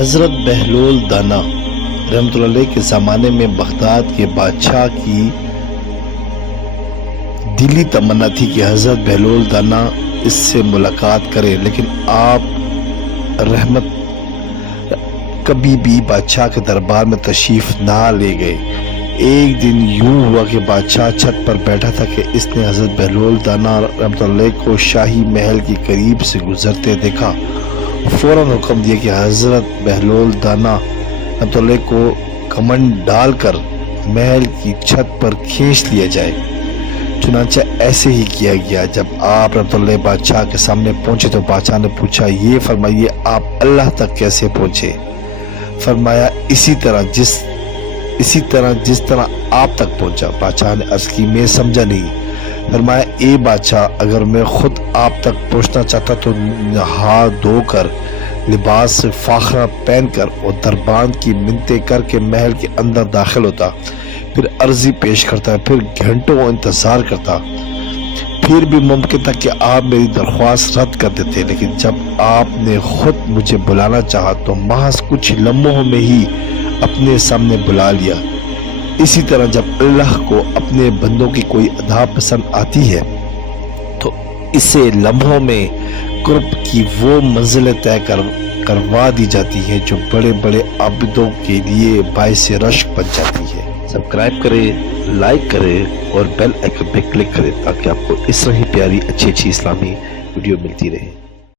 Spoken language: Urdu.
حضرت بہلول دانا رحمۃ اللہ علیہ کے زمانے میں بغداد کے بادشاہ کی دلی تمنا تھی کہ حضرت بہلول دانا اس سے ملاقات کرے، لیکن آپ رحمت کبھی بھی بادشاہ کے دربار میں تشریف نہ لے گئے۔ ایک دن یوں ہوا کہ بادشاہ چھت پر بیٹھا تھا کہ اس نے حضرت بہلول دانا رحمۃ اللہ علیہ کو شاہی محل کے قریب سے گزرتے دیکھا۔ فوراً حکم دیا کہ حضرت بہلول دانا رحمۃ اللہ علیہ کو کمند ڈال کر محل کی چھت پر کھینچ لیا جائے۔ چنانچہ ایسے ہی کیا گیا۔ جب آپ رحمۃ اللہ علیہ بادشاہ کے سامنے پہنچے تو بادشاہ نے پوچھا، یہ فرمائیے آپ اللہ تک کیسے پہنچے؟ فرمایا اسی طرح جس طرح آپ تک پہنچا۔ بادشاہ نے عرض کی میں سمجھا نہیں۔ فرمایا اے بادشاہ، اگر میں خود آپ تک پہنچنا چاہتا تو نہا دھو کر لباس فاخرہ پہن کر اور دربان کی منتیں کر کے محل کے اندر داخل ہوتا، پھر عرضی پیش کرتا، پھر گھنٹوں انتظار کرتا، پھر بھی ممکن تھا کہ آپ میری درخواست رد کر دیتے، لیکن جب آپ نے خود مجھے بلانا چاہا تو محض کچھ لمحوں میں ہی اپنے سامنے بلا لیا۔ اسی طرح جب اللہ کو اپنے بندوں کی کوئی ادا پسند آتی ہے تو اسے لمحوں میں قرب کی وہ منزلیں طے کروا دی جاتی ہیں جو بڑے بڑے عابدوں کے لیے باعث رشک بن جاتی ہے۔ سبسکرائب کریں، لائک کریں اور بیل آئیکن پہ کلک کریں تاکہ آپ کو اس طرح ہی پیاری اچھی اسلامی ویڈیو ملتی رہے۔